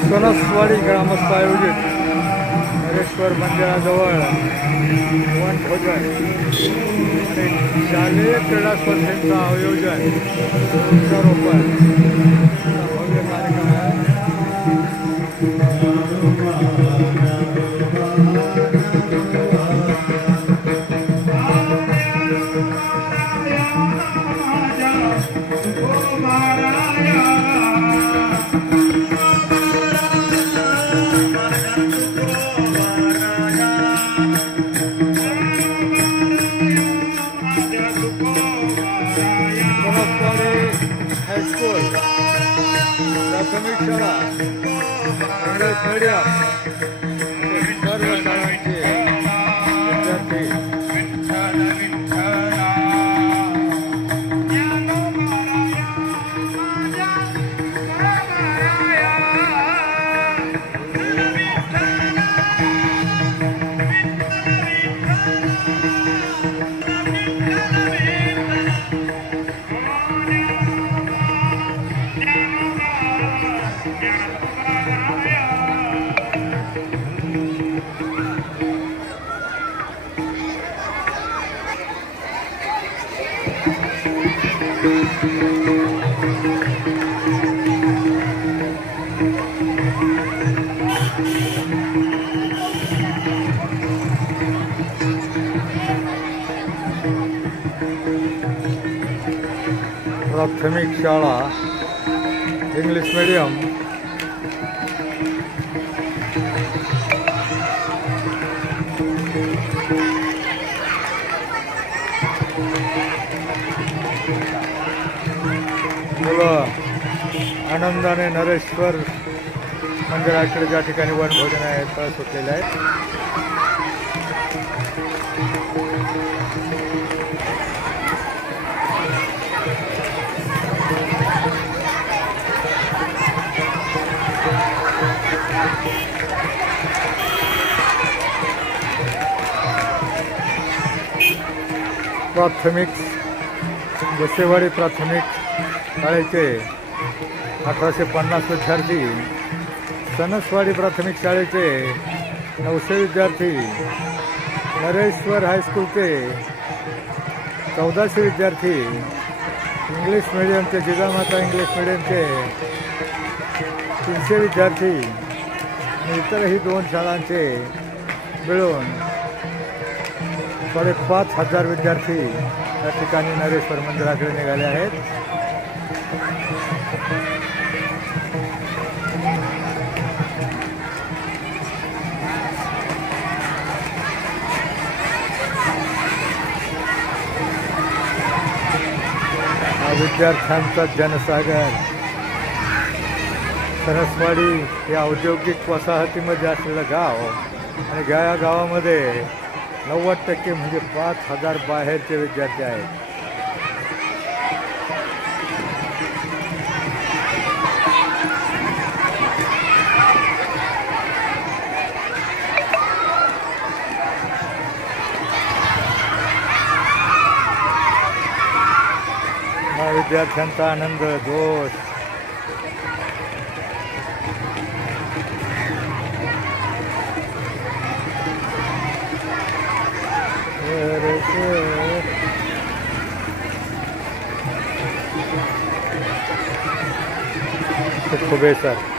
सणसवाडी ग्रामस्थ आयोजित नरेश्वर मंदिराजवळ वन भोजन आणि शालेय क्रीडा स्पर्धेचं आयोजन वृक्षारोपण. प्राथमिक शाळा इंग्लिश मीडियम मुलं आनंदाने नरेश्वर मंदिराकडे ज्या ठिकाणी वनभोजन आहे तळ सुटलेले आहेत. प्राथमिक जसेवाडी प्राथमिक शाळेचे अठराशे पन्नास विद्यार्थी सनसवाडी प्राथमिक शाळेचे नऊशे विद्यार्थी नरेश्वर हायस्कूलचे चौदाशे विद्यार्थी इंग्लिश मिडियमचे जिजामाता इंग्लिश मिडियमचे तीनशे विद्यार्थी इतरही दोन शाळांचे मिळून साडेपाच हजार विद्यार्थी या ठिकाणी नरेश्वर मंदिराकडे निघाले आहेत. विद्यार्थ्यांचा जनसागर. सरसवाडी या औद्योगिक वसाहतीमध्ये असलेलं गाव आणि या गावामध्ये नव्वद टक्के पाच हज़ार बाहेरचे विद्यार्थी आहेत. हा विद्यार्थ्यांचा आनंद जोश. खूप आहे सर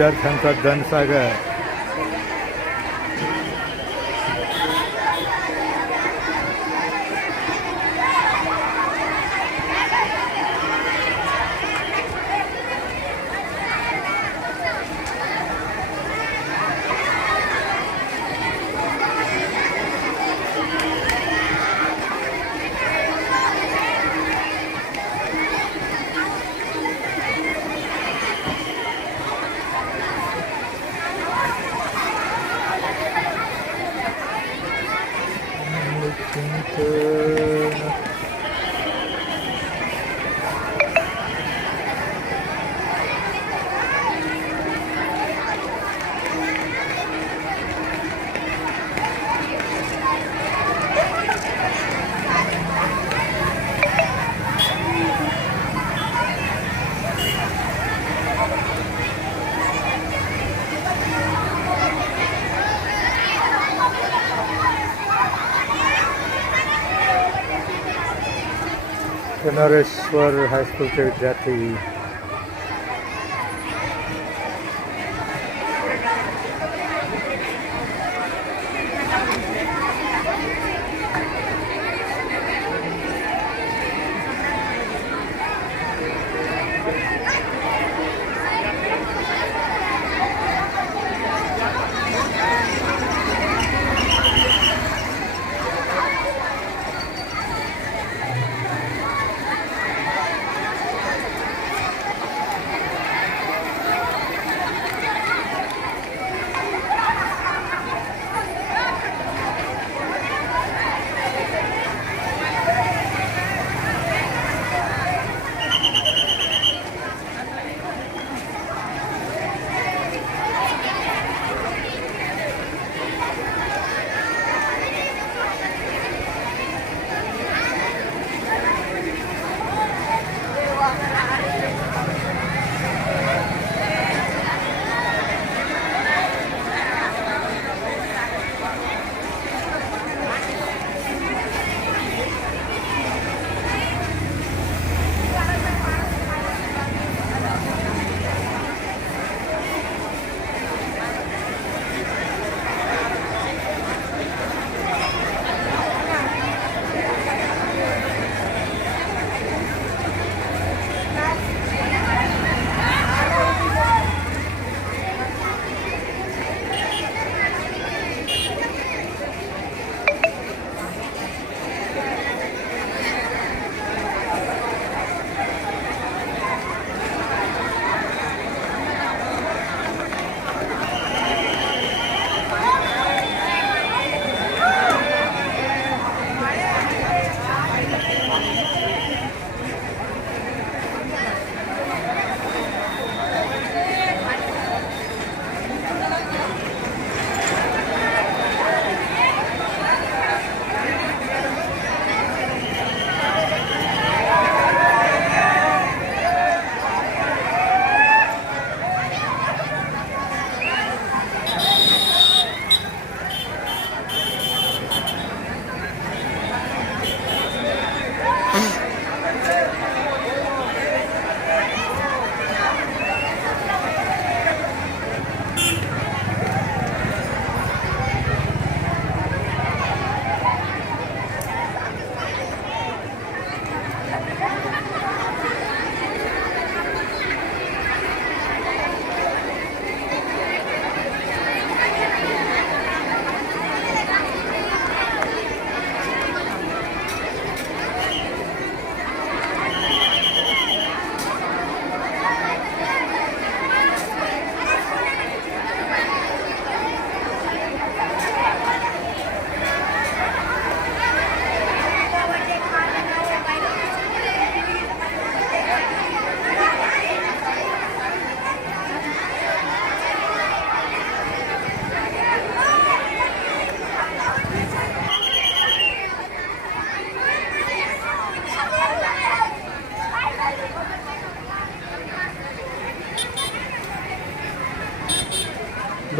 विद्यार्थ्यांचा धनसागर नरेश्वर हायस्कूलचे विद्यार्थी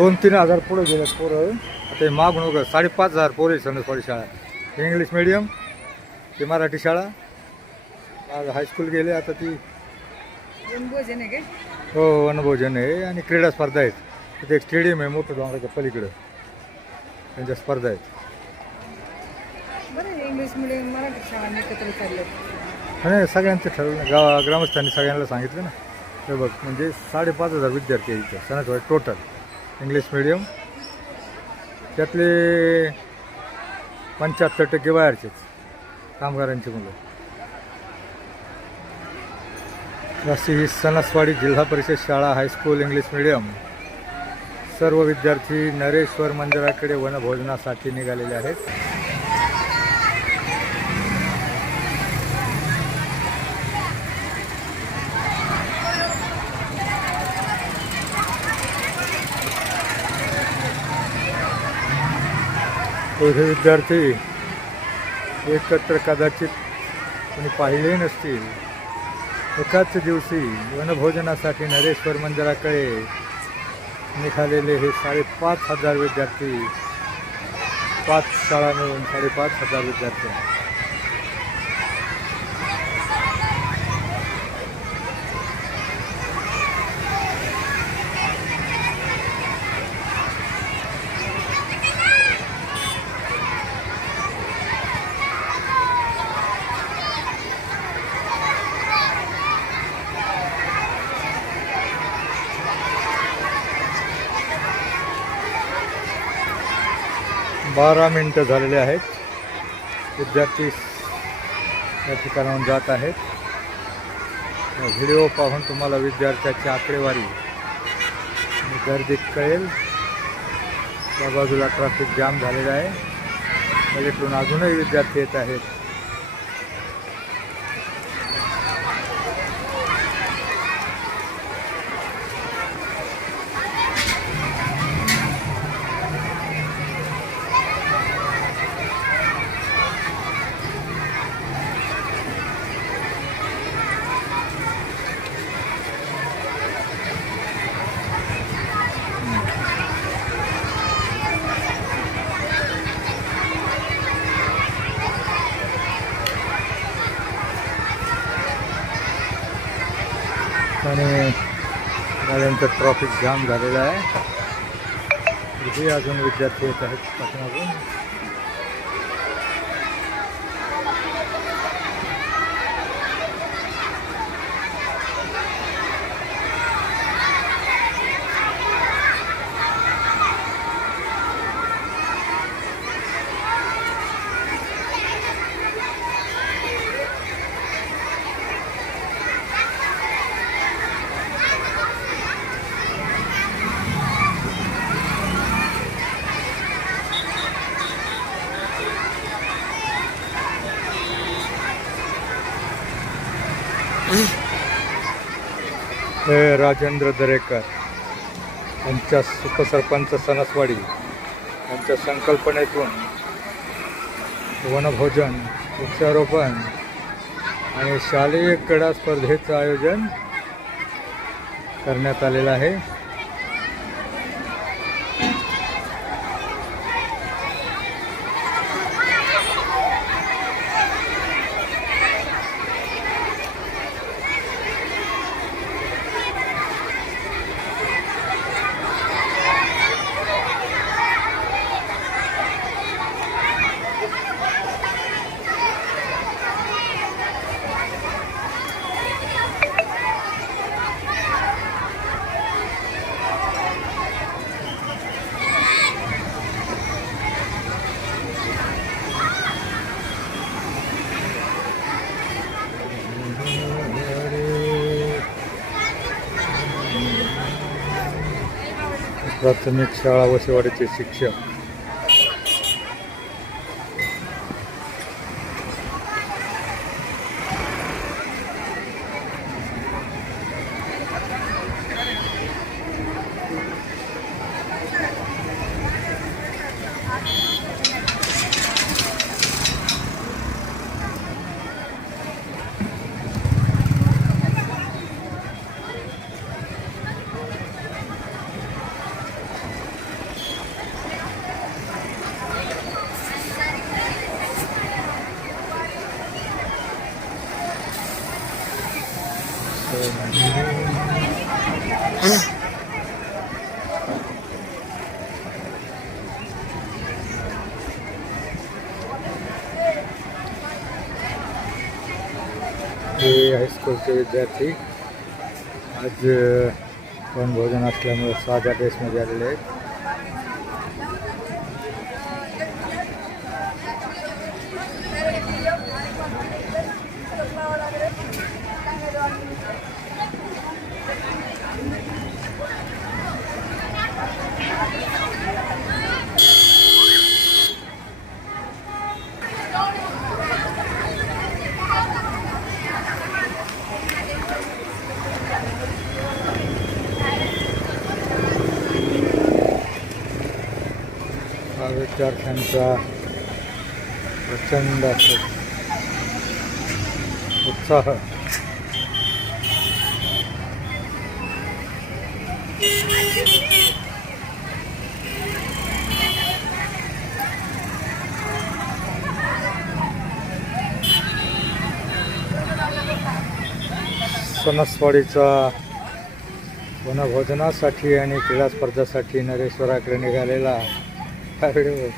दोन तीन हजार पुढे गेले पोरं. आता हे मागून बघा साडेपाच हजार पोरं आहे सणसवाडी शाळा. इंग्लिश मिडियम ते मराठी शाळा. आज हायस्कूल गेले आता ती हो वनभोजन आहे आणि क्रीडा स्पर्धा आहेत. तिथे एक स्टेडियम आहे मोठं डोंगराच्या पलीकडं. त्यांच्या स्पर्धा आहेत. बरं आहे, इंग्लिश मिडियम मराठी शाळा एकत्र चालल्यात आणि सगळ्यांचं ठरवलं गावा ग्रामस्थांनी सगळ्यांना सांगितलं ना. हे बघ म्हणजे साडेपाच हजार विद्यार्थी आहे इथं. सणात टोटल इंग्लिश मिडियम त्यातले पंच्याहत्तर टक्के बाहेरचेच कामगारांची मुलं. अशी ही सणसवाडी जिल्हा परिषद शाळा हायस्कूल इंग्लिश मिडियम सर्व विद्यार्थी नरेश्वर मंदिराकडे वनभोजनासाठी निघालेले आहेत. एवढे विद्यार्थी एकत्र कदाचित कोणी पाहिले नसतील. एकाच दिवशी वनभोजनासाठी नरेश्वर मंदिराकडे निघालेले हे साडेपाच हजार विद्यार्थी पाच शाळा मिळून साडेपाच हजार विद्यार्थी बारा मिनटं झालेले आहेत. विद्यार्थी या ठिकाणाहून जात आहेत. व्हिडिओ पाहून तुम्हाला विद्यार्थ्याची आकडेवारी गर्दी कळेल. त्या बाजूला ट्रॅफिक जाम झालेला आहे. पलीकडून अजूनही विद्यार्थी येत आहेत आणि गाड्यांचं ट्रॉफिक जाम झालेला आहे. इथे अजून विद्यार्थी येत आहेत. पाठीमागून हे राजेंद्र दरेकर यांच्या उपसरपंच सणसवाडी यांच्या संकल्पनेतून वनभोजन वृक्षारोपण आणि शालेय क्रीडा स्पर्धेचं आयोजन करण्यात आलेलं आहे. प्राथमिक शाळा वसेवाडीचे शिक्षक. हाईस्कूल के विद्यार्थी आज पण भोजन असल्यामुळे स्वाजा ड्रेसमध्ये आलेले आहेत विद्यार्थ्यांचा प्रचंड उत्साह. सणसवाडीचा वनभोजनासाठी आणि क्रीडा स्पर्धासाठी नरेश्वराकडे निघालेला व्हिडिओ हो.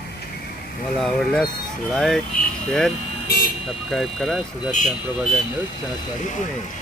मला आवडल्यास लाईक शेअर सबस्क्राईब करा. सुदर्शन प्रभाकर न्यूज सणसवाडी पुणे.